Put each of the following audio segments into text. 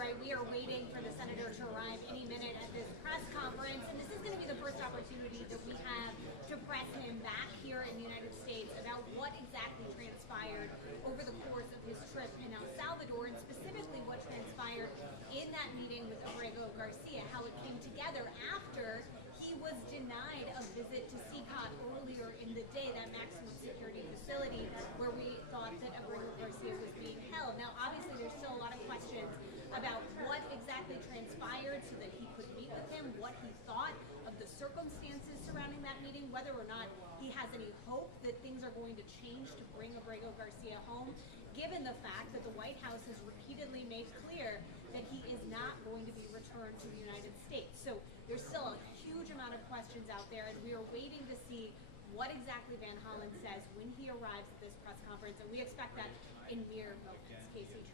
right? We are waiting for the senator to arrive any minute at this press conference, and this is going to be the first opportunity that we have to press him back here in the United States about what exactly transpired over the course of his trip in El Salvador, and specifically what transpired in that meeting with Abrego Garcia, how it came together after he was denied a visit to CCOT earlier in the day, that maximum security facility where we thought that Abrego Garcia was being held. Now, obviously, there's still a lot of questions about what exactly transpired so that he could meet with him, what he thought of the circumstances surrounding that meeting, whether or not he has any hope that things are going to change to bring Abrego Garcia home, given the fact that the White House has repeatedly made clear that he is not going to be returned to the United States. So there's still a huge amount of questions out there, and we are waiting to see what exactly Van Hollen says when he arrives at this press conference, and we expect that in mere moments. Casey.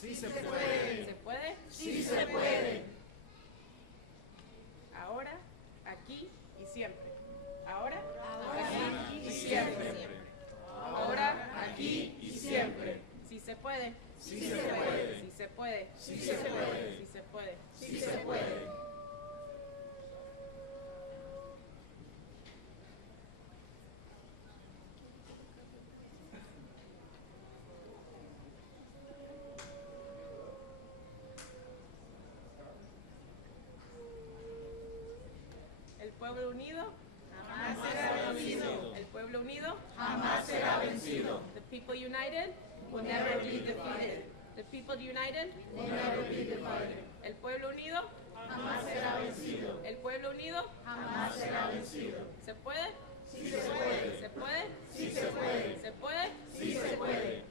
Sí se puede. ¿Se puede? Sí se puede. Ahora, aquí y siempre. Ahora, Aquí y siempre. ahora, aquí y siempre. Sí se puede. Sí se puede. Sí se puede. Sí se puede. Sí se puede. Sí se puede. El pueblo unido Jamás será vencido. El pueblo unido. Jamás será vencido. The people united. Will never be defeated. The people united. Will never be divided. El pueblo unido. Jamás será vencido. El pueblo unido. Jamás será vencido. ¿Se puede? Sí se puede. ¿Se puede? Sí se puede. ¿Se puede? Sí se puede.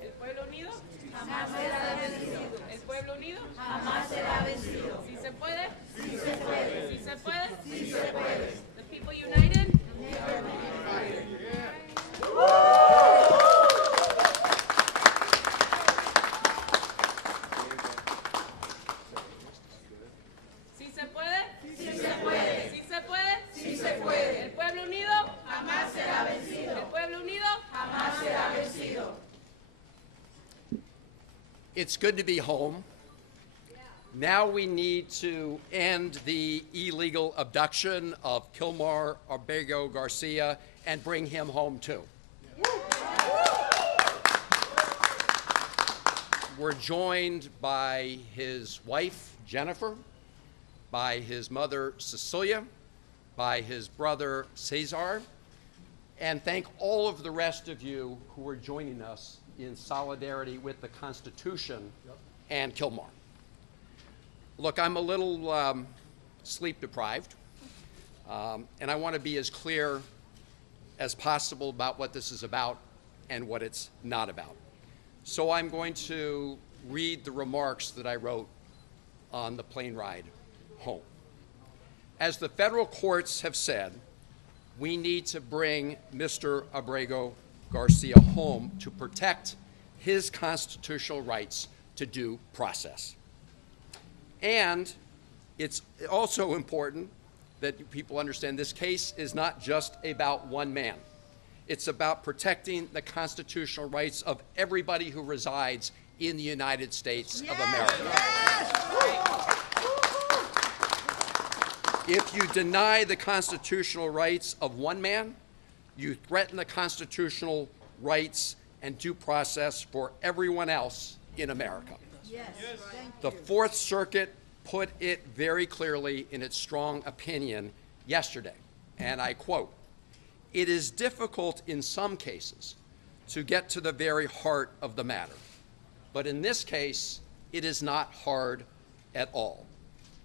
El pueblo unido. Jamás será vencido. El pueblo unido. Jamás será vencido. ¿Sí se puede? Sí se puede. ¿Sí se puede? Sí se puede. The people united. Never be divided. ¿Sí se puede? Sí se puede. ¿Sí se puede? Sí se puede. El pueblo unido. Jamás será vencido. El pueblo unido. Jamás será vencido. It's good to be home. Now we need to end the illegal abduction of Kilmar Abrego Garcia and bring him home too. We're joined by his wife, Jennifer, by his mother, Cecilia, by his brother, Cesar, and thank all of the rest of you who are joining us in solidarity with the Constitution and Kilmar. Look, I'm a little sleep deprived, and I want to be as clear as possible about what this is about and what it's not about. So I'm going to read the remarks that I wrote on the plane ride home. As the federal courts have said, we need to bring Mr. Abrego Garcia home to protect his constitutional rights to due process. And it's also important that people understand this case is not just about one man. It's about protecting the constitutional rights of everybody who resides in the United States of America. If you deny the constitutional rights of one man, you threaten the constitutional rights and due process for everyone else in America. The Fourth Circuit put it very clearly in its strong opinion yesterday, and I quote, "It is difficult in some cases to get to the very heart of the matter, but in this case, it is not hard at all.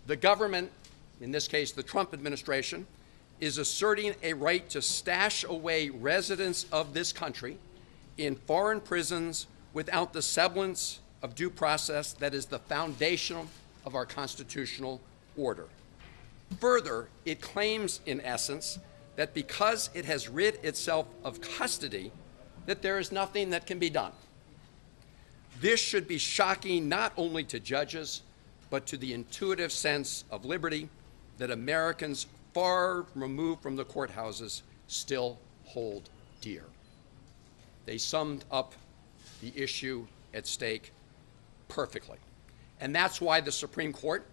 The government, in this case the Trump administration, is asserting a right to stash away residents of this country in foreign prisons without the semblance of due process that is the foundation of our constitutional order. Further, it claims, in essence, that because it has rid itself of custody, that there is nothing that can be done. This should be shocking not only to judges, but to the intuitive sense of liberty that Americans far removed from the courthouses still hold dear." They summed up the issue at stake perfectly. And that's why the Supreme Court,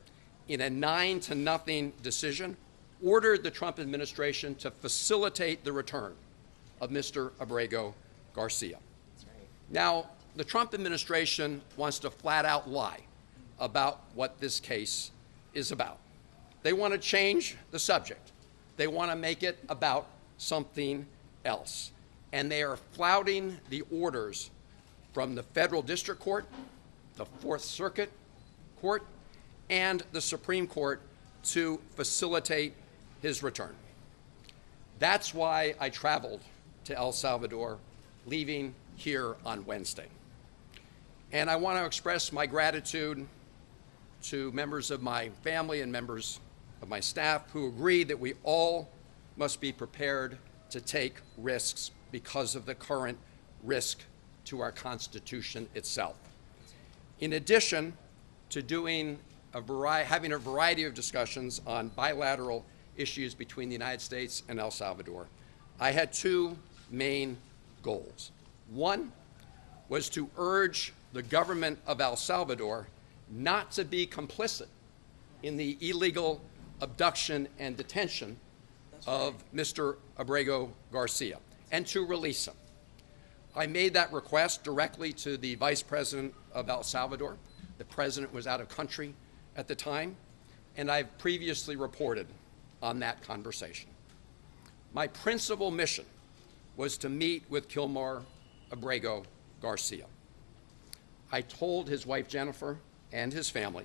in a 9-0 decision, ordered the Trump administration to facilitate the return of Mr. Abrego Garcia. Now, the Trump administration wants to flat out lie about what this case is about. They want to change the subject. They want to make it about something else. And they are flouting the orders from the Federal District Court, the Fourth Circuit Court, and the Supreme Court to facilitate his return. That's why I traveled to El Salvador, leaving here on Wednesday. And I want to express my gratitude to members of my family and members of my staff who agree that we all must be prepared to take risks because of the current risk to our Constitution itself. In addition to having a variety of discussions on bilateral issues between the United States and El Salvador, I had two main goals. One was to urge the government of El Salvador not to be complicit in the illegal abduction and detention of Mr. Abrego Garcia and to release him. I made that request directly to the Vice President of El Salvador. The President was out of country at the time, and I've previously reported on that conversation. My principal mission was to meet with Kilmar Abrego Garcia. I told his wife Jennifer and his family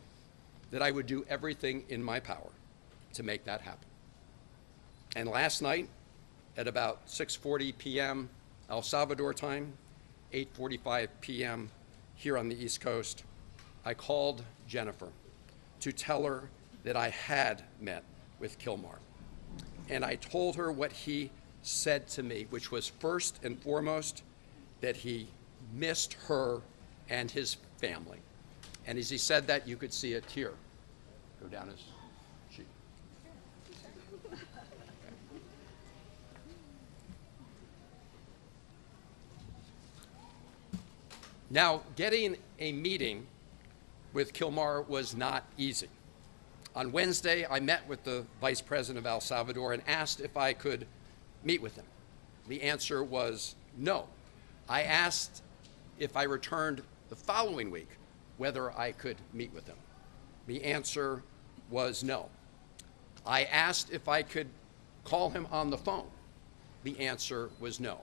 that I would do everything in my power to make that happen. And last night, at about 6:40 p.m. El Salvador time, 8:45 p.m. here on the East Coast, I called Jennifer to tell her that I had met with Kilmar. And I told her what he said to me, which was first and foremost that he missed her and his family. And as he said that, you could see a tear go down his cheek. Now, getting a meeting with Kilmar was not easy. On Wednesday, I met with the Vice President of El Salvador and asked if I could meet with him. The answer was no. I asked if I returned the following week whether I could meet with him. The answer was no. I asked if I could call him on the phone. The answer was no.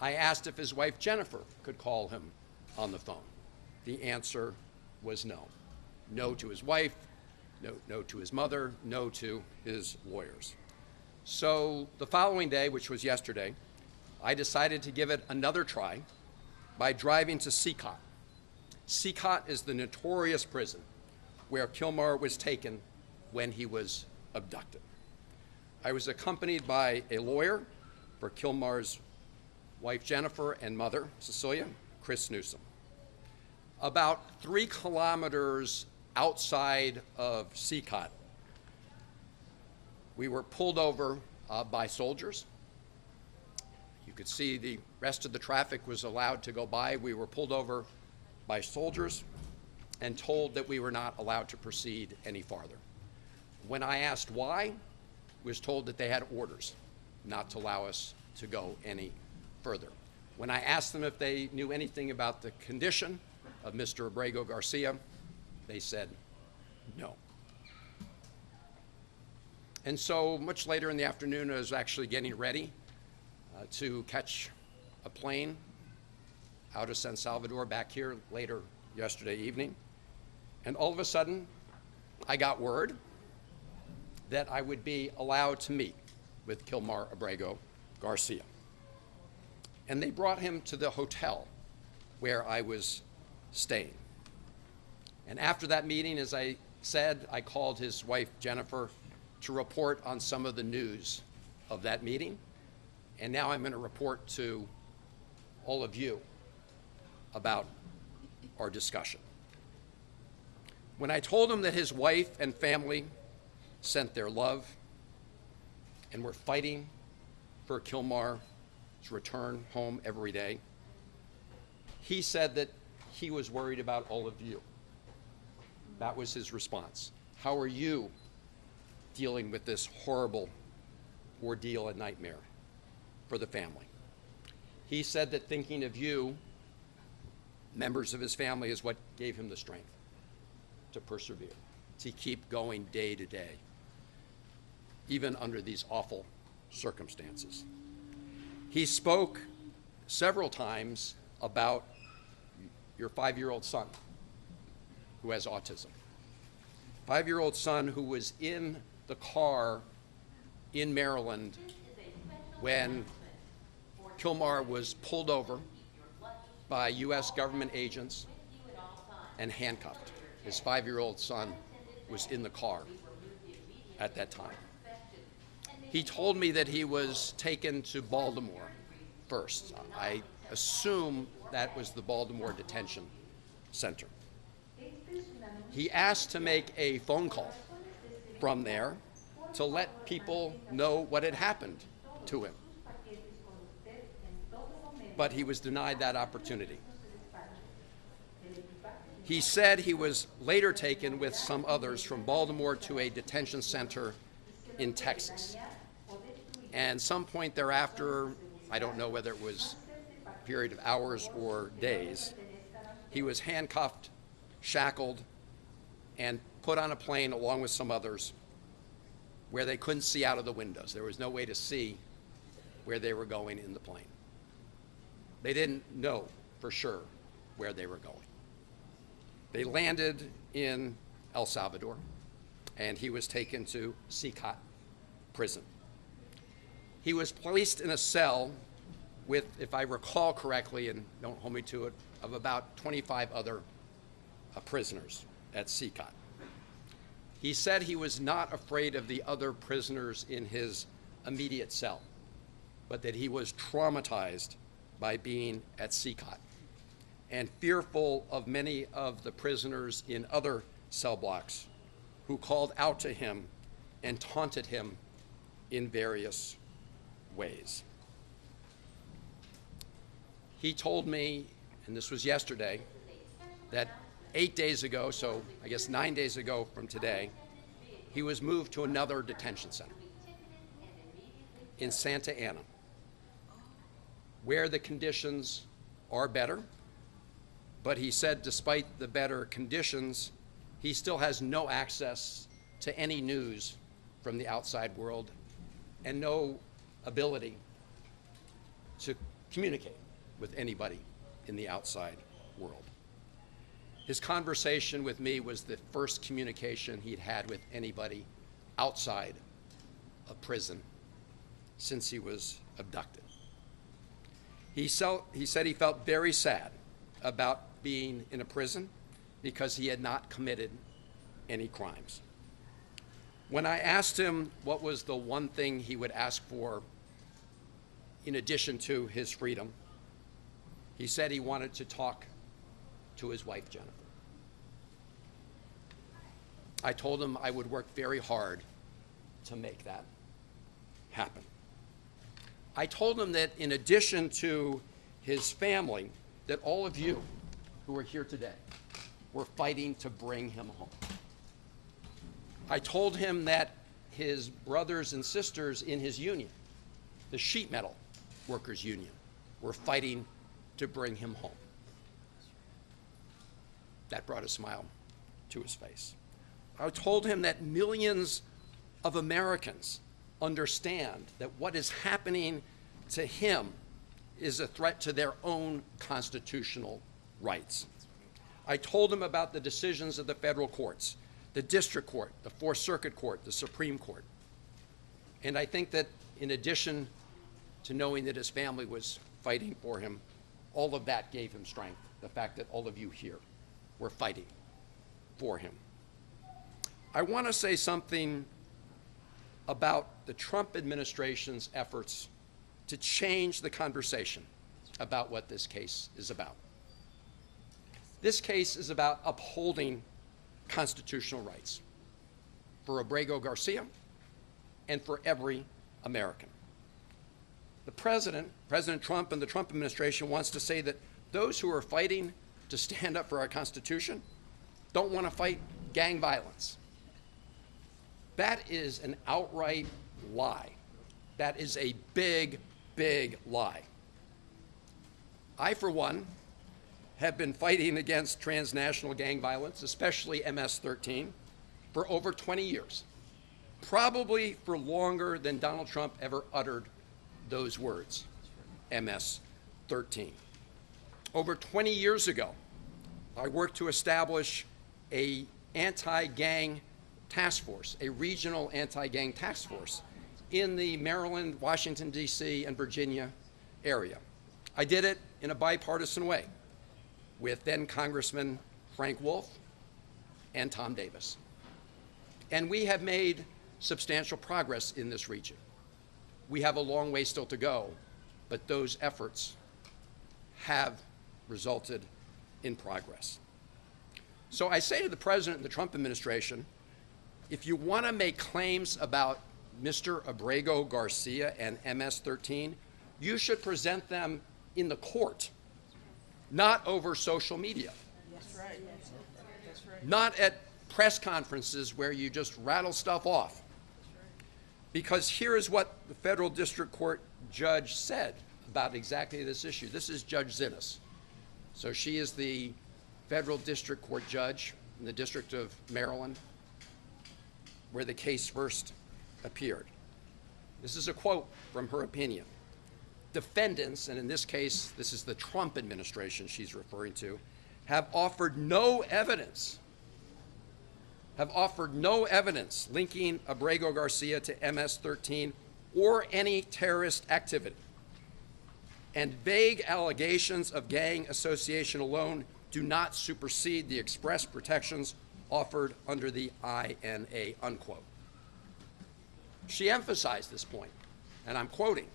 I asked if his wife Jennifer could call him on the phone. The answer was no. No to his wife, no to his mother, no to his lawyers. So the following day, which was yesterday, I decided to give it another try by driving to Suffolk. Suffolk is the notorious prison where Kilmar was taken when he was abducted. I was accompanied by a lawyer for Kilmar's wife Jennifer and mother Cecilia, Chris Newsom. About 3 kilometers outside of Suffolk, we were pulled over by soldiers. You could see the rest of the traffic was allowed to go by. We were pulled over by soldiers and told that we were not allowed to proceed any farther. When I asked why, I was told that they had orders not to allow us to go any further. When I asked them if they knew anything about the condition of Mr. Abrego Garcia, they said no. And so much later in the afternoon, I was actually getting ready to catch a plane out of San Salvador back here later yesterday evening. And all of a sudden, I got word that I would be allowed to meet with Kilmar Abrego Garcia. And they brought him to the hotel where I was staying. And after that meeting, as I said, I called his wife, Jennifer, to report on some of the news of that meeting. And now I'm going to report to all of you about our discussion. When I told him that his wife and family sent their love and were fighting for Kilmar's return home every day, he said that he was worried about all of you. That was his response. How are you dealing with this horrible ordeal and nightmare for the family? He said that thinking of you, members of his family, is what gave him the strength to persevere, to keep going day to day, even under these awful circumstances. He spoke several times about your 5-year-old son who has autism. 5-year-old son who was in the car in Maryland when Kilmar was pulled over by U.S. government agents and handcuffed. His 5-year-old son was in the car at that time. He told me that he was taken to Baltimore first. I assume that was the Baltimore Detention Center. He asked to make a phone call from there to let people know what had happened to him. But he was denied that opportunity. He said he was later taken with some others from Baltimore to a detention center in Texas. And some point thereafter, I don't know whether it was a period of hours or days, he was handcuffed, shackled, and put on a plane along with some others where they couldn't see out of the windows. There was no way to see where they were going in the plane. They didn't know for sure where they were going. They landed in El Salvador, and he was taken to Suffolk prison. He was placed in a cell with, if I recall correctly, and don't hold me to it, of about 25 other prisoners at Suffolk. He said he was not afraid of the other prisoners in his immediate cell, but that he was traumatized by being at Suffolk and fearful of many of the prisoners in other cell blocks who called out to him and taunted him in various ways. He told me, and this was yesterday, that 8 days ago, so I guess 9 days ago from today, he was moved to another detention center in Santa Ana, where the conditions are better. But he said despite the better conditions, he still has no access to any news from the outside world and no ability to communicate with anybody in the outside world. His conversation with me was the first communication he'd had with anybody outside of prison since he was abducted. He said he felt very sad about being in a prison because he had not committed any crimes. When I asked him what was the one thing he would ask for in addition to his freedom, he said he wanted to talk to his wife, Jennifer. I told him I would work very hard to make that happen. I told him that in addition to his family, that all of you who are here today were fighting to bring him home. I told him that his brothers and sisters in his union, the sheet metal workers union, were fighting to bring him home. That brought a smile to his face. I told him that millions of Americans understand that what is happening to him is a threat to their own constitutional rights. I told him about the decisions of the federal courts, the district court, the Fourth Circuit Court, the Supreme Court. And I think that in addition to knowing that his family was fighting for him, all of that gave him strength, the fact that all of you here were fighting for him. I want to say something about the Trump administration's efforts to change the conversation about what this case is about. This case is about upholding constitutional rights for Abrego Garcia and for every American. The President Trump and the Trump administration wants to say that those who are fighting to stand up for our Constitution don't want to fight gang violence. That is an outright lie. That is a big, big lie. I, for one, have been fighting against transnational gang violence, especially MS-13, for over 20 years, probably for longer than Donald Trump ever uttered those words, MS-13. Over 20 years ago, I worked to establish an anti-gang task force, a regional anti-gang task force in the Maryland, Washington, D.C., and Virginia area. I did it in a bipartisan way with then Congressman Frank Wolf and Tom Davis. And we have made substantial progress in this region. We have a long way still to go, but those efforts have resulted in progress. So I say to the President and the Trump administration, if you want to make claims about Mr. Abrego Garcia and MS-13, you should present them in the court, not over social media. That's right. That's right. Not at press conferences where you just rattle stuff off. Because here is what the federal district court judge said about exactly this issue. This is Judge Zinnes. So she is the federal district court judge in the District of Maryland, where the case first appeared. This is a quote from her opinion. Defendants, and in this case, this is the Trump administration she's referring to, have offered no evidence linking Abrego Garcia to MS-13 or any terrorist activity. And vague allegations of gang association alone do not supersede the express protections offered under the INA, unquote. She emphasized this point, and I'm quoting,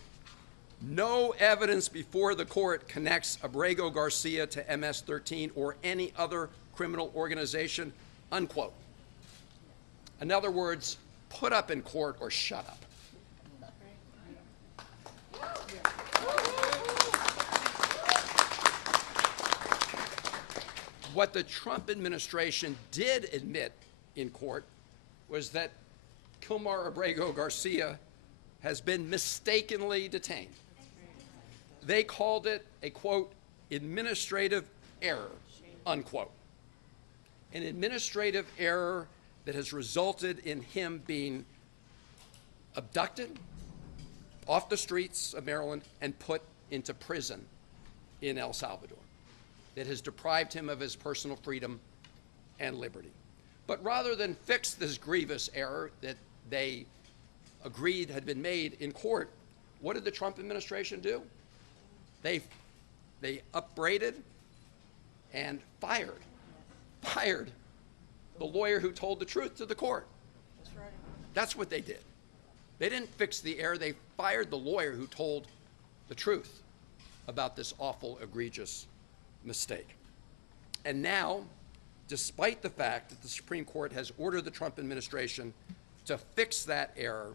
"No evidence before the court connects Abrego Garcia to MS-13 or any other criminal organization," unquote. In other words, put up in court or shut up. What the Trump administration did admit in court was that Kilmar Abrego Garcia has been mistakenly detained. They called it a, quote, administrative error, unquote. An administrative error that has resulted in him being abducted off the streets of Maryland and put into prison in El Salvador, that has deprived him of his personal freedom and liberty. But rather than fix this grievous error that they agreed had been made in court, what did the Trump administration do? They upbraided and fired the lawyer who told the truth to the court. That's right. That's what they did. They didn't fix the error. They fired the lawyer who told the truth about this awful, egregious mistake. And now, despite the fact that the Supreme Court has ordered the Trump administration to fix that error,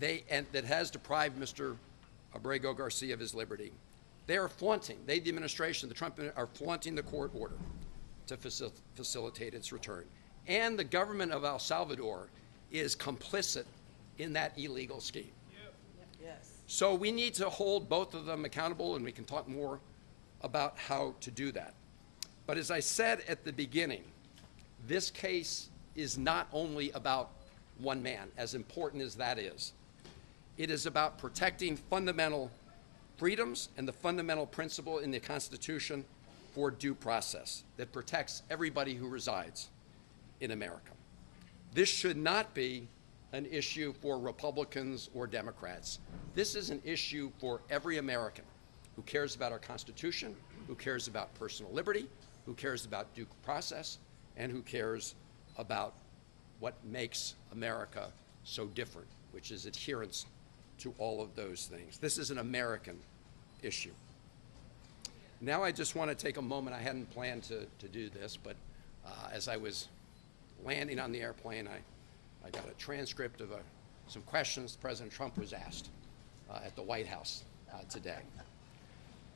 that has deprived Mr. Abrego Garcia of his liberty, they are flaunting, the administration, the Trump are flaunting the court order to facilitate its return. And the government of El Salvador is complicit in that illegal scheme. Yes. So we need to hold both of them accountable, and we can talk more about how to do that. But as I said at the beginning, this case is not only about one man, as important as that is. It is about protecting fundamental freedoms and the fundamental principle in the Constitution for due process that protects everybody who resides in America. This should not be an issue for Republicans or Democrats. This is an issue for every American who cares about our Constitution, who cares about personal liberty, who cares about due process, and who cares about what makes America so different, which is adherence to all of those things. This is an American issue. Now I just want to take a moment. I hadn't planned to do this, but as I was landing on the airplane, I got a transcript of some questions President Trump was asked at the White House today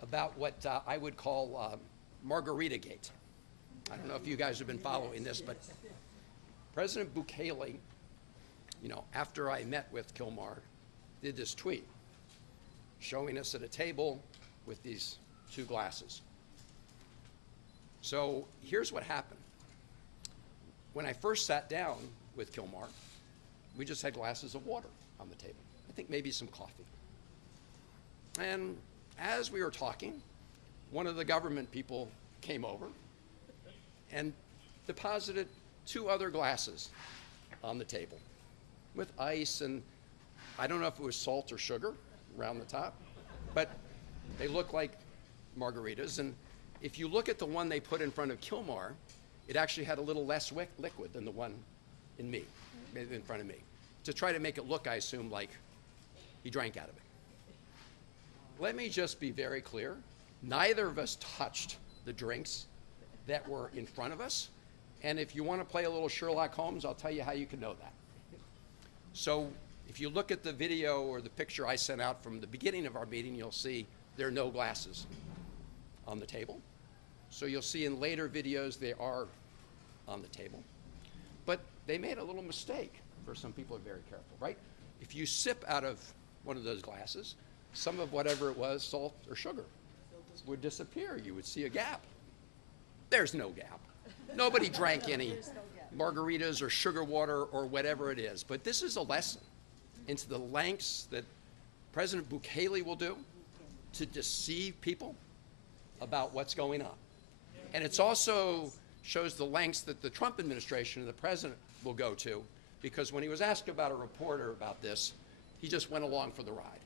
about what I would call Margarita Gate. I don't know if you guys have been following this, but President Bukele, after I met with Kilmar, did this tweet showing us at a table with these two glasses. So here's what happened. When I first sat down with Kilmar, we just had glasses of water on the table. I think maybe some coffee. And as we were talking, one of the government people came over and deposited two other glasses on the table with ice, and I don't know if it was salt or sugar around the top, but they look like margaritas. And if you look at the one they put in front of Kilmar, it actually had a little less liquid than the one in front of me, to try to make it look, I assume, like he drank out of it. Let me just be very clear. Neither of us touched the drinks that were in front of us. And if you want to play a little Sherlock Holmes, I'll tell you how you can know that. So if you look at the video or the picture I sent out from the beginning of our meeting, you'll see there are no glasses on the table. So you'll see in later videos they are on the table. But they made a little mistake. For some people are very careful, right? If you sip out of one of those glasses, some of whatever it was, salt or sugar, would disappear. You would see a gap. There's no gap. Nobody drank any margaritas or sugar water or whatever it is. But this is a lesson into the lengths that President Bukele will do to deceive people about what's going on. And it's also shows the lengths that the Trump administration and the president will go to, because when he was asked about a reporter about this, he just went along for the ride.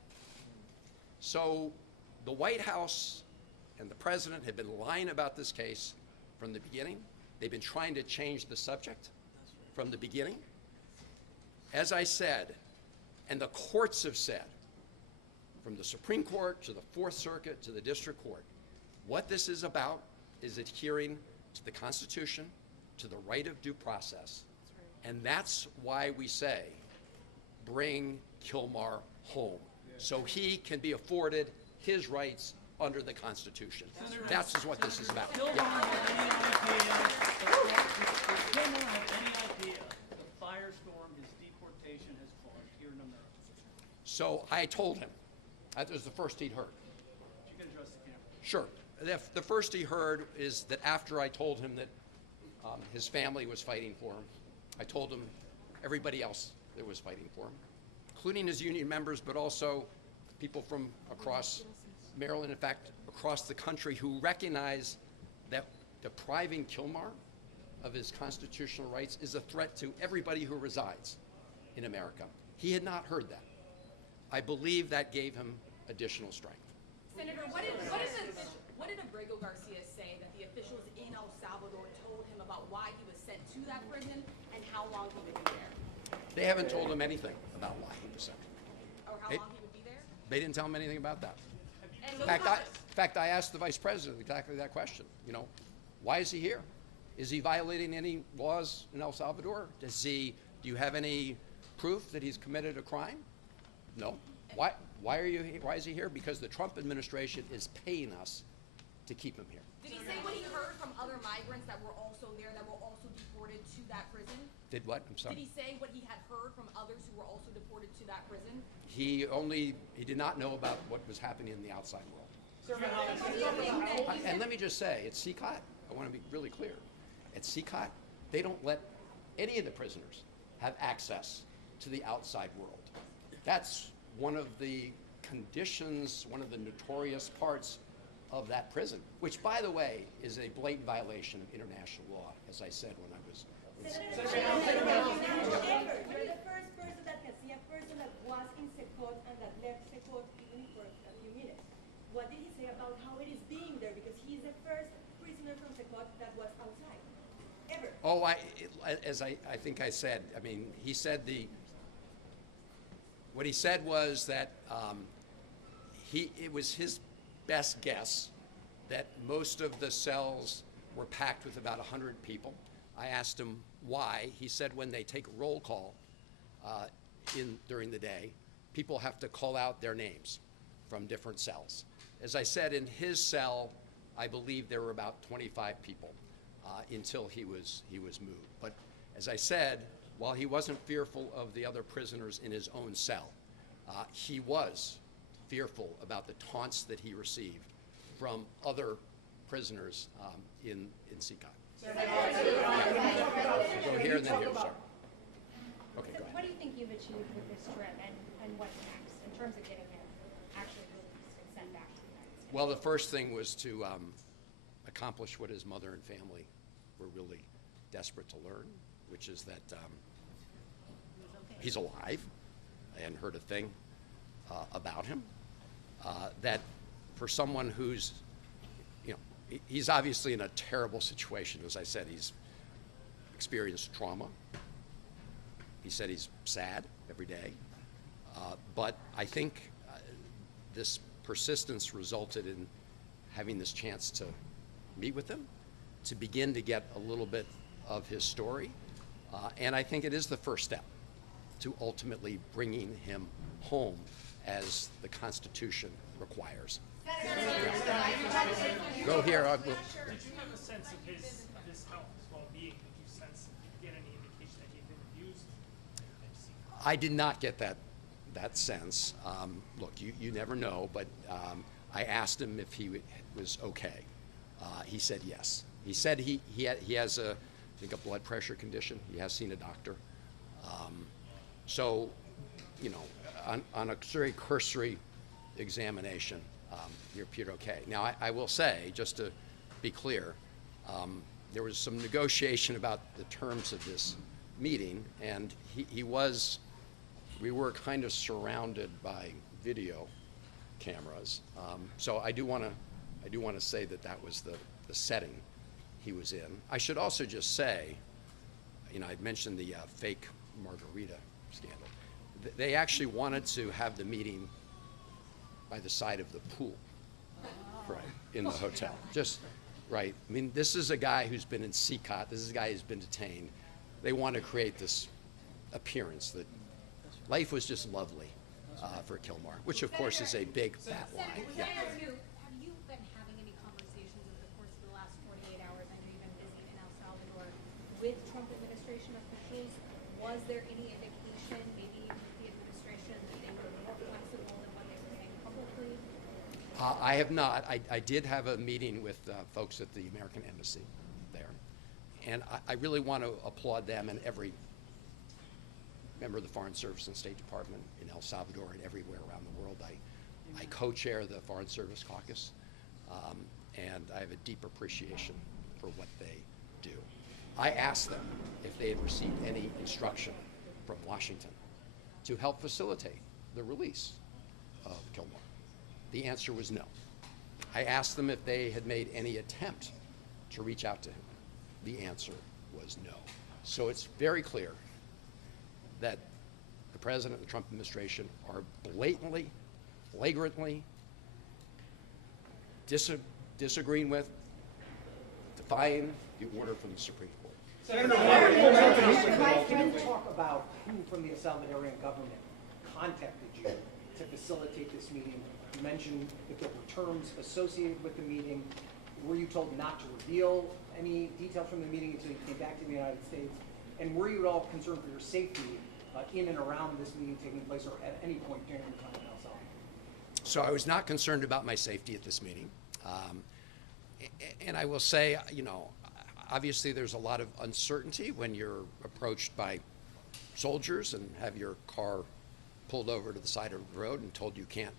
So the White House and the president have been lying about this case from the beginning. They've been trying to change the subject from the beginning. As I said, and the courts have said, from the Supreme Court to the Fourth Circuit to the District Court, what this is about is adhering to the Constitution, to the right of due process. And that's why we say, bring Kilmar home, so he can be afforded his rights under the Constitution. That's what this is about. Kilmar Yeah. have any idea the firestorm his deportation has caused here in America? So I told him. That was the first he'd heard. You can address the camera. Sure. The first he heard is that after I told him that his family was fighting for him, I told him everybody else that was fighting for him, including his union members, but also people from across Maryland, in fact, across the country, who recognize that depriving Kilmar of his constitutional rights is a threat to everybody who resides in America. He had not heard that. I believe that gave him additional strength. Senator, what did Abrego Garcia say that the officials in El Salvador told him about why he was sent to that prison and how long he would be there? They haven't told him anything about why he was sent. Or how Hey. long he would be there? They didn't tell him anything about that. And In fact, I asked the vice president exactly that question. You know, why is he here? Is he violating any laws in El Salvador? Do you have any proof that he's committed a crime? No. Why is he here? Because the Trump administration is paying us to keep him here. did he say what he heard from other migrants that were also there, that were also deported to that prison? Did what? I'm sorry. Did he say what he had heard from others who were also deported to that prison? He did not know about what was happening in the outside world. What do you think that you And let me just say, at CCOT, I want to be really clear. At CCOT, they don't let any of the prisoners have access to the outside world. That's one of the conditions, one of the notorious parts of that prison, which, by the way, is a blatant violation of international law, as I said when I was in You're the first person that can see a person that was in Secot and that left Secot even for a few minutes. What did he say about how it is being there? Because he's the first prisoner from Secot that was outside, ever. Oh, as I think I said, I mean, he said what he said was that it was his best guess that most of the cells were packed with about 100 people. I asked him why. He said when they take a roll call during the day, people have to call out their names from different cells. As I said, in his cell, I believe there were about 25 people until he was moved. But as I said, while he wasn't fearful of the other prisoners in his own cell, he was fearful about the taunts that he received from other prisoners in CCOT. Go here and then here, sir. Okay, go So ahead. what do you think you've achieved with this trip, and what's next in terms of getting him actually released and sent back to the United States? Well, the first thing was to accomplish what his mother and family were really desperate to learn, which is that he's alive. I hadn't heard a thing about him. That for someone who's, he's obviously in a terrible situation. As I said, he's experienced trauma. He said he's sad every day. But I think this persistence resulted in having this chance to meet with him, to begin to get a little bit of his story. And I think it is the first step to ultimately bringing him home as the Constitution requires. Go here. Did you have a sense of his health, his well-being? Did you sense, get any indication that he'd been abused? I did not get that sense. Look, you never know, but I asked him if he was okay. He said yes. He said he has I think a blood pressure condition. He has seen a doctor. So, on a very cursory examination, he appeared okay. Now, I will say, just to be clear, there was some negotiation about the terms of this meeting, and we were kind of surrounded by video cameras. So I do want to say that was the setting he was in. I should also just say, I'd mentioned the fake margarita scandal. They actually wanted to have the meeting by the side of the pool, right, in the hotel. Just, right. I mean, this is a guy who's been in CCOT. This is a guy who's been detained. They want to create this appearance that life was just lovely for Kilmar, which of course is a big fat lie. Senator, Yeah. can I ask you, have you with Trump administration officials? Was there any indication, maybe with the administration, that they were more flexible than what they were saying publicly? I have not. I did have a meeting with folks at the American Embassy there, and I really want to applaud them and every member of the Foreign Service and State Department in El Salvador and everywhere around the world. I co-chair the Foreign Service Caucus, and I have a deep appreciation for what they do. I asked them if they had received any instruction from Washington to help facilitate the release of Kilmar. The answer was no. I asked them if they had made any attempt to reach out to him. The answer was no. So it's very clear that the President and the Trump administration are blatantly, flagrantly disagreeing with, defying the order from the Supreme Court. Can you talk about who from the Salvadorian government contacted you to facilitate this meeting? You mentioned that there were terms associated with the meeting. Were you told not to reveal any details from the meeting until you came back to the United States? And were you at all concerned for your safety in and around this meeting taking place, or at any point during your time in El Salvador? So I was not concerned about my safety at this meeting. And I will say, obviously there's a lot of uncertainty when you're approached by soldiers and have your car pulled over to the side of the road and told you can't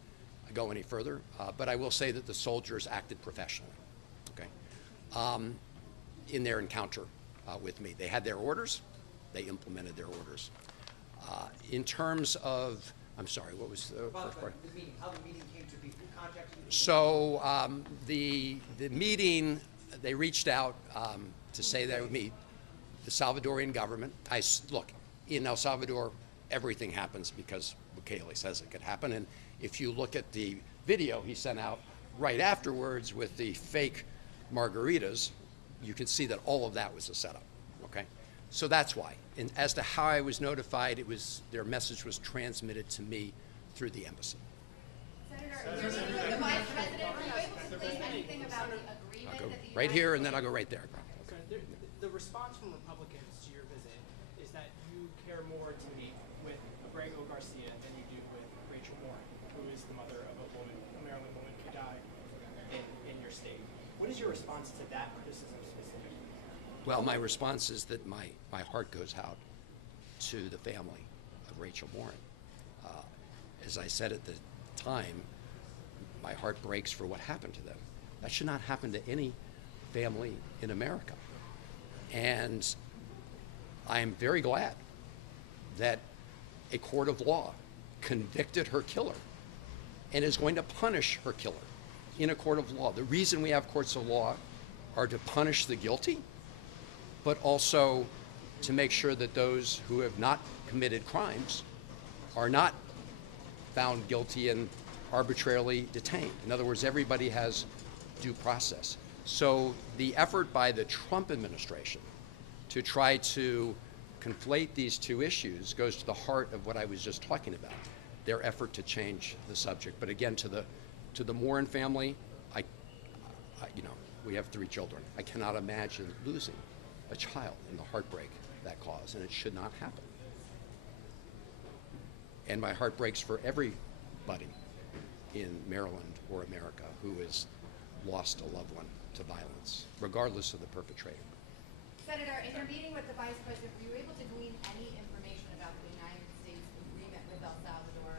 go any further. But I will say that the soldiers acted professionally, okay, in their encounter with me. They had their orders. They implemented their orders. In terms of, I'm sorry, what was the first part? The meeting, how the meeting came to be, who contacted you? So the meeting, they reached out to say they would meet the Salvadorian government. Look, in El Salvador, everything happens because Bukele says it could happen. And if you look at the video he sent out right afterwards with the fake margaritas, you can see that all of that was a setup, okay? So that's why. And as to how I was notified, their message was transmitted to me through the embassy. Senator, the Vice President, are you able to say anything about the agreement I'll go that the right here, and then I'll go right there. The response from Republicans to your visit is that you care more to meet with Abrego Garcia than you do with Rachel Warren, who is the mother of a Maryland woman who died in your state. What is your response to that criticism specifically? Well, my response is that my heart goes out to the family of Rachel Warren. As I said at the time, my heart breaks for what happened to them. That should not happen to any family in America. And I am very glad that a court of law convicted her killer and is going to punish her killer in a court of law. The reason we have courts of law are to punish the guilty, but also to make sure that those who have not committed crimes are not found guilty and arbitrarily detained. In other words, everybody has due process. So the effort by the Trump administration to try to conflate these two issues goes to the heart of what I was just talking about, their effort to change the subject. But again, to the Warren family, we have 3 children. I cannot imagine losing a child and the heartbreak that caused, and it should not happen. And my heart breaks for everybody in Maryland or America who has lost a loved one to violence, regardless of the perpetrator. Senator, in your meeting with the Vice President, were you able to glean any information about the United States agreement with El Salvador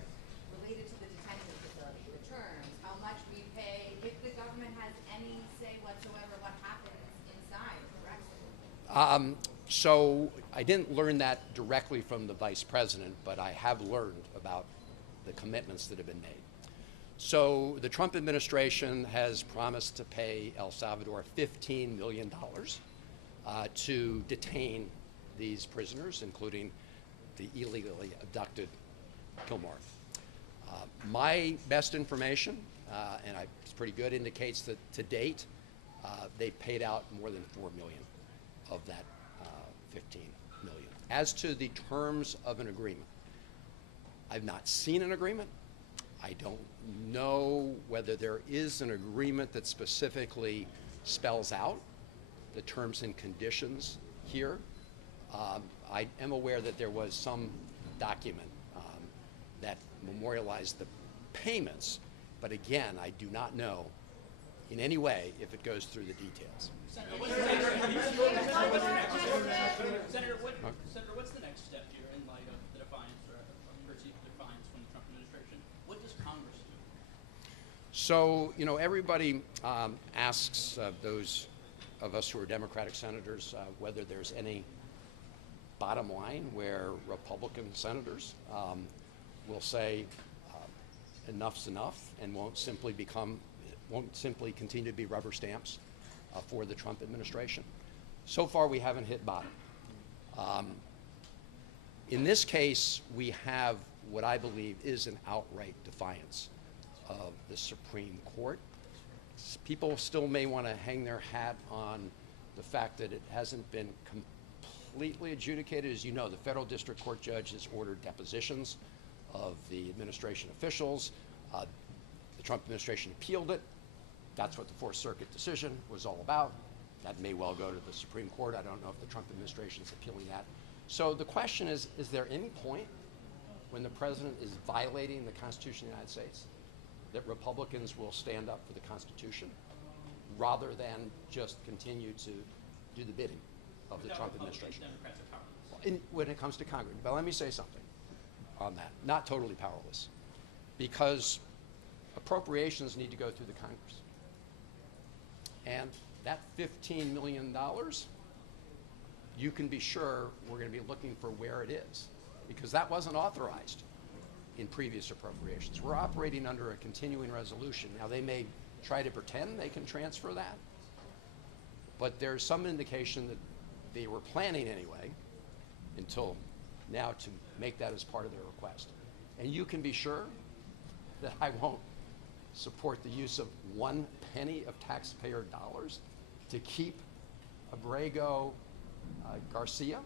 related to the detention facility, the terms, how much we pay, if the government has any say whatsoever what happens inside, correct? So I didn't learn that directly from the Vice President, but I have learned about the commitments that have been made. So the Trump administration has promised to pay El Salvador $15 million to detain these prisoners, including the illegally abducted Kilmar. My best information, and it's pretty good, indicates that to date they've paid out more than $4 million of that $15 million. As to the terms of an agreement, I've not seen an agreement. I don't know whether there is an agreement that specifically spells out the terms and conditions here. I am aware that there was some document that memorialized the payments, but again, I do not know in any way if it goes through the details. Senator, what's the next step here in light of the defiance or perceived defiance from the Trump administration? What does Congress do? So, you know, everybody asks those of us who are Democratic senators whether there's any bottom line where Republican senators will say enough's enough and won't simply continue to be rubber stamps for the Trump administration. So far, we haven't hit bottom. In this case, we have what I believe is an outright defiance of the Supreme Court. People still may want to hang their hat on the fact that it hasn't been completely adjudicated. As you know, the federal district court judge has ordered depositions of the administration officials. The Trump administration appealed it. That's what the Fourth Circuit decision was all about. That may well go to the Supreme Court. I don't know if the Trump administration is appealing that. So the question is there any point when the president is violating the Constitution of the United States that Republicans will stand up for the Constitution rather than just continue to do the bidding of the Trump administration? Democrats are powerless. When it comes to Congress. But let me say something on that. Not totally powerless, because appropriations need to go through the Congress. And that $15 million, you can be sure we're going to be looking for where it is, because that wasn't authorized in previous appropriations. We're operating under a continuing resolution. Now, they may try to pretend they can transfer that, but there's some indication that they were planning anyway, until now, to make that as part of their request. And you can be sure that I won't support the use of 1 penny of taxpayer dollars to keep Abrego Garcia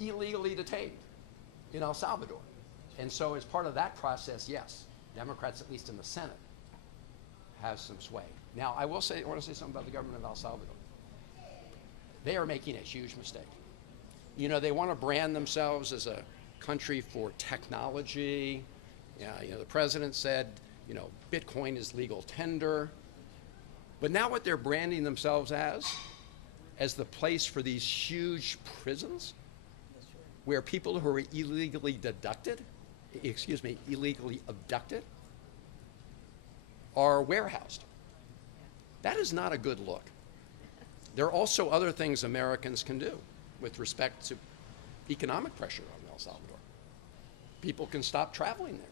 illegally detained in El Salvador. And so as part of that process, yes, Democrats, at least in the Senate, have some sway. Now, I want to say something about the government of El Salvador. They are making a huge mistake. You know, they want to brand themselves as a country for technology. You know, the president said, you know, Bitcoin is legal tender. But now what they're branding themselves as the place for these huge prisons where people who are illegally abducted are warehoused. That is not a good look. There are also other things Americans can do with respect to economic pressure on El Salvador. People can stop traveling there.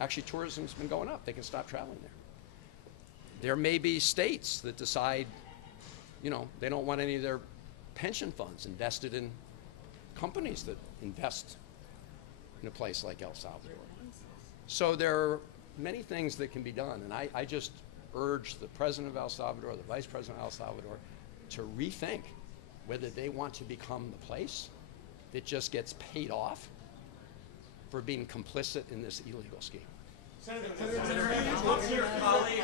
Actually, tourism's been going up. They can stop traveling there. There may be states that decide, you know, they don't want any of their pension funds invested in companies that invest in a place like El Salvador. So there are many things that can be done, and I just urge the president of El Salvador, the vice president of El Salvador, to rethink whether they want to become the place that just gets paid off for being complicit in this illegal scheme. Senator, have you talked to your colleagues?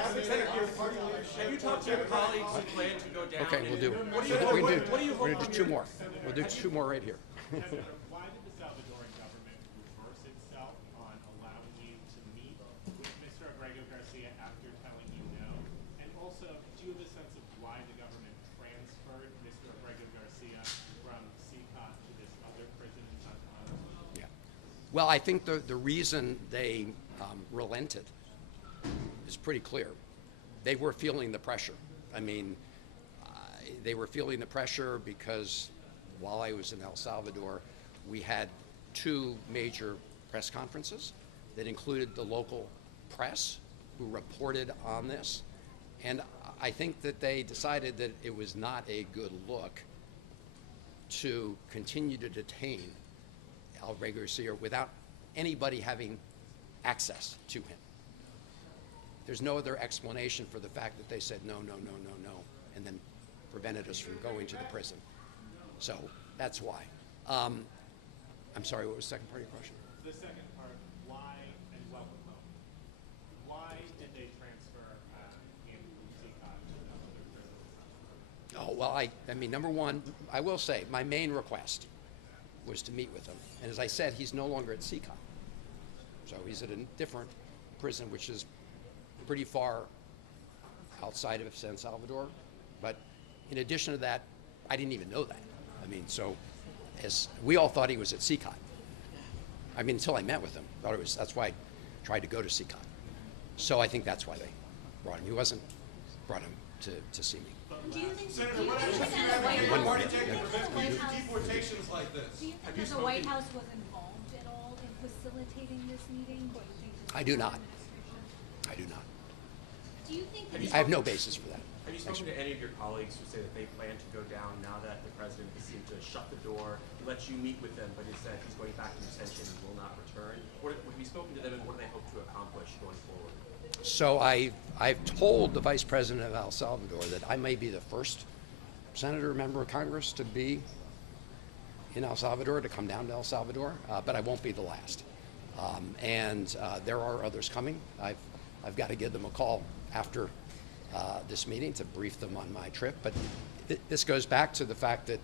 Have you talked to your colleagues who plan to go down? Okay, we'll do. We're going to do two more. We'll do two more right here. Senator, why did the Salvadoran government reverse itself on allowing you to meet with Mr. Abrego Garcia after telling you no? And also, do you have a sense of why the government transferred Mr. Abrego Garcia from CCOT to this other prison in Santa Ana? Yeah. Well, I think the reason they relented is pretty clear. They were feeling the pressure. I mean, they were feeling the pressure because while I was in El Salvador, we had two major press conferences that included the local press who reported on this. And I think that they decided that it was not a good look to continue to detain Abrego Garcia without anybody having access to him. There's no other explanation for the fact that they said no, no, no, no, no, and then prevented us from going to the prison. So that's why. I'm sorry, what was the second part of your question? The second part, why, and welcome home. Why did they transfer him from CCOT to another prison? Oh, well, I mean, number one, I will say, my main request was to meet with him. And as I said, he's no longer at CCOT. So he's at a different prison, which is pretty far outside of San Salvador. But in addition to that, I didn't even know that. I mean, so as we all thought he was at CCOT. I mean, until I met with him. That's why I tried to go to CCOT. So I think that's why they brought him. He wasn't brought him to see me. Do you think Senator, do you what think actions do you that have the in White your party House- taking to prevent White House- deportations like this? Do you think that the White House was involved at all in facilitating this meeting? Or do you think this I was do the not. administration? I do not. Do you think that I have no basis for that. Have you spoken to any of your colleagues who say that they plan to go down now that the president has seemed to shut the door, let you meet with them, but he said he's going back to detention and will not return? Have you spoken to them, and what do they hope to accomplish going forward? So I've told the Vice President of El Salvador that I may be the first senator or member of Congress to be in El Salvador, to come down to El Salvador, but I won't be the last. There are others coming. I've got to give them a call after this meeting to brief them on my trip. But this goes back to the fact that,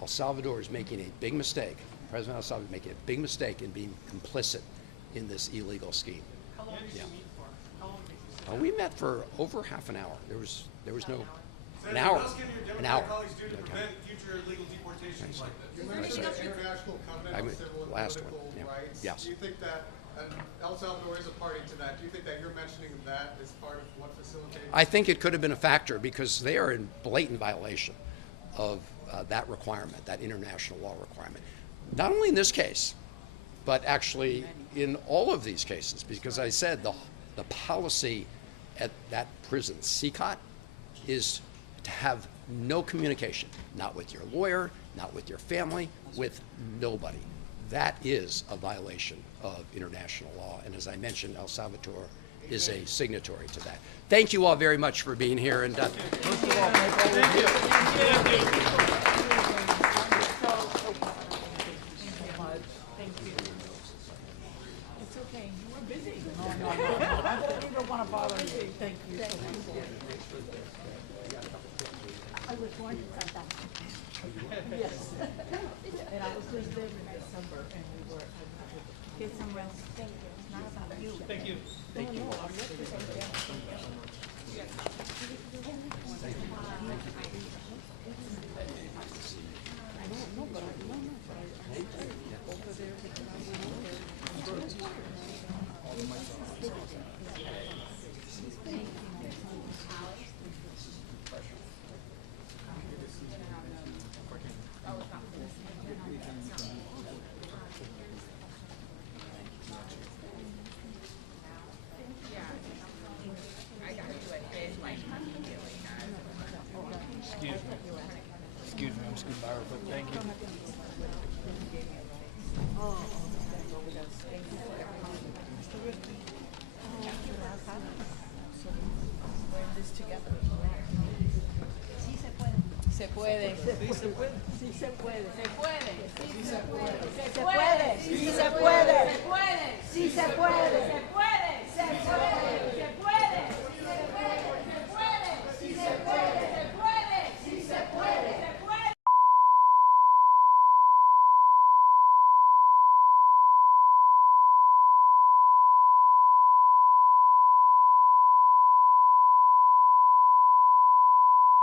El Salvador is making a big mistake. President El Salvador is making a big mistake in being complicit in this illegal scheme. How long did you meet for? How long did you sit? We met for over half an hour. There was no an Senator, hour. what else can your An Democratic hour. colleagues do to prevent future illegal deportations like this? You mentioned the International Covenant I on mean, Civil and last Political one, yeah. Rights. Yes. Do you think that, and El Salvador is a party to that, do you think that you're mentioning that as part of what facilitates? I think it could have been a factor because they are in blatant violation of that requirement, that international law requirement. Not only in this case, but actually in all of these cases, because I said the policy at that prison, CCOT, is to have no communication, not with your lawyer, not with your family, with nobody. That is a violation of international law. And as I mentioned, El Salvador is a signatory to that. Thank you all very much for being here. And Thank you. I was born in South Africa. Yes. And I was just there in December, and we were. Get some rest. Thank you. Not about you. Thank you. Thank you. I don't know, but I don't know. Over there, because I went over there. Excuse me, I'm scooting by real quick. Thank you. Se puede. Sí se puede. Sí se puede. Se puede. Sí se puede. Se puede. Sí se puede. Se puede. Sí se puede. Se puede.